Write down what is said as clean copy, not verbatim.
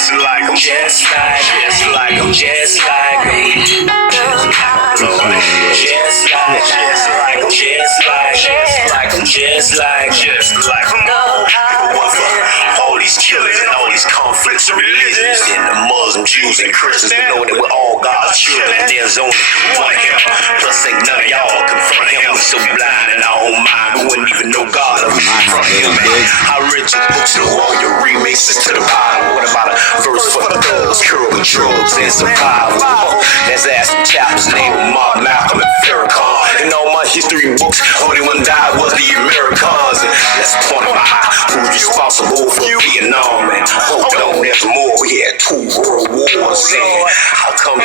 just like them, just like them, just like them. Just like them, just like them. What for all these killers and all these conflicts of religions, and the Muslims, Jews, and Christians, they know that we're all God's children, and there's only one Him. Plus, ain't none of y'all confront Him. We're so blind in our own mind, we wouldn't even know God if we confront Him. How rich is books to all your remixes to the Bible? What about a verse for thugs, curbing drugs, and survival? Let's ask some chapters named Mark, Malcolm, and Farrakhan. In all my history books, only one died was the Americans. And let's quantify who's responsible for Vietnam. And hold on, there's more. We had 2 world wars. And how come